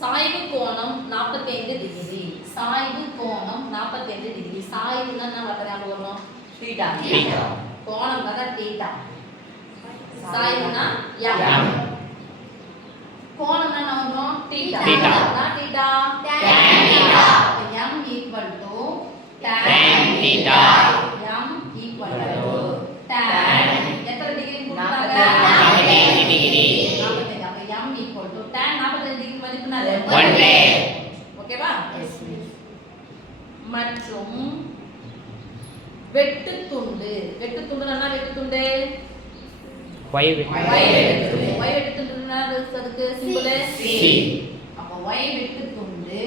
சாய்வு கோணம் 45 டிகிரி. சாய்வு கோணம் 45 டிகிரி. சாய்வுன்னா என்ன வார்த்தை ஞாபகம் வரணும்? தீட்டா. கோணம் தான் தீட்டா. சாய்வுனா m. கோணம்னா என்ன வரும்? தீட்டா. என்ன theta? tan theta. m equal to tan theta. m equal to tan எத்தனை டிகிரி கொடுத்தாங்க? 45 டிகிரி. 45. அப்ப m equal to tan 45 degree மதிப்பு என்னது? 1. ஓகேவா? மற்றும் வெட்டு துண்டு. வெட்டு துண்டுனா என்ன வெட்டு துண்டு? y வெட்டு துண்டுனா அதுக்கு சிம்பல் c. அப்ப y வெட்டு துண்டு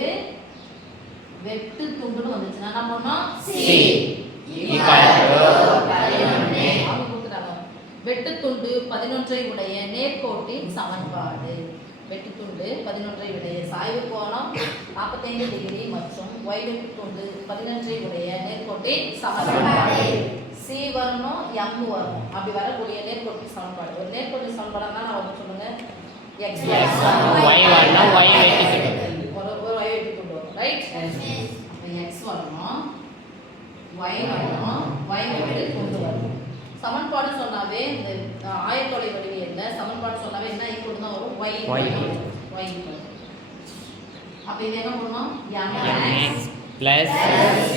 வெட்டு துண்டுன்னு வந்துச்சுனா என்ன பண்ணனும்? c வெட்டு துண்டு 11 ஐ உடைய நேர்கோட்டின் சமன்பாடு. வெட்டு துண்டு 11 ஐ உடைய சாய்வு கோணம் 45 டிகிரி மற்றும் y வெட்டு துண்டு 11 ஐ உடைய நேர்கோட்டின் சமன்பாடு. c வரணும் m வரணும். அப்படி வரக்கூடிய நேர்கோட்டின் சமன்பாடு. ஒரு நேர்கோட்டின் சமன்பாடுனா நான் சொல்லுங்க x y வரணும் y வெட்டு துண்டு. ஒரு y வெட்டு துண்டு வரும். ரைட்? அப்ப x வரணும் y வரணும் y வெட்டு துண்டு வரணும். சமன்பாடு சொன்னாவே இந்த ஆயத்தொலை வடிவியல்ல சமன்பாடு சொன்னாவே என்ன ஈக்குவல் தான் வரும்? y equal. அப்ப இது என்ன பண்ணனும்? mx plus c.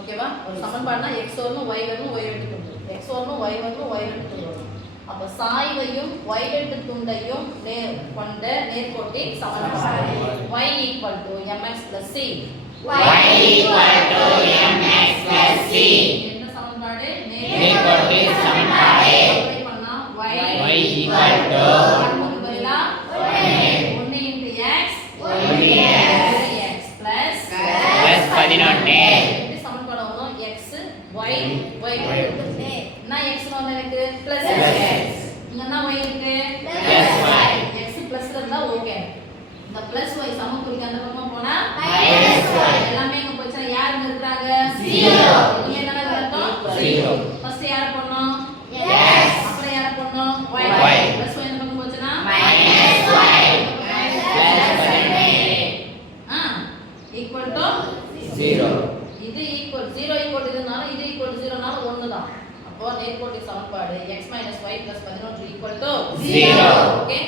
ஓகேவா? ஒரு சமன்பாடுனா x வரணும் y வரணும் y வெட்டு துண்டு. x வரணும் y வரணும் y வெட்டு துண்டு வரும். அப்ப சாய்வையும் y வெட்டு துண்டையும் கொண்ட நேர்கோட்டின் சமன்பாடு y equal to mx plus c. y equal to mx plus c. என்ன சமன்பாடு? நேர்கோட்டின் சமன்பாடு. அப்ளை பண்ணா y ஈக்குவல் டு 1 பதிலா 1 into x 1x plus 11. எப்படி சமன்பாடு வரும்? x y y என்ன x வந்து எனக்கு plus x. இங்க என்ன y இருக்கு? plus y. x plus இருந்தா ஓகே. இந்த plus y சமக்குறிக்கு அந்த பக்கம் போனா minus y. எல்லாமே இங்க போச்சா யார் இங்க இருக்காங்க? 0. இங்க என்ன அர்த்தம்? 0. ஃபர்ஸ்ட் யார் போடணும்? x. அப்புறம் யார் போடணும்? y. plus y அந்த பக்கம் போச்சுனா minus y equal to 0. இது equal 0 equal இதுனால இது equal 0 னால 1 தான். அப்போ நேர்கோட்டின் சமன்பாடு x - y + 11 equal to 0. Okay?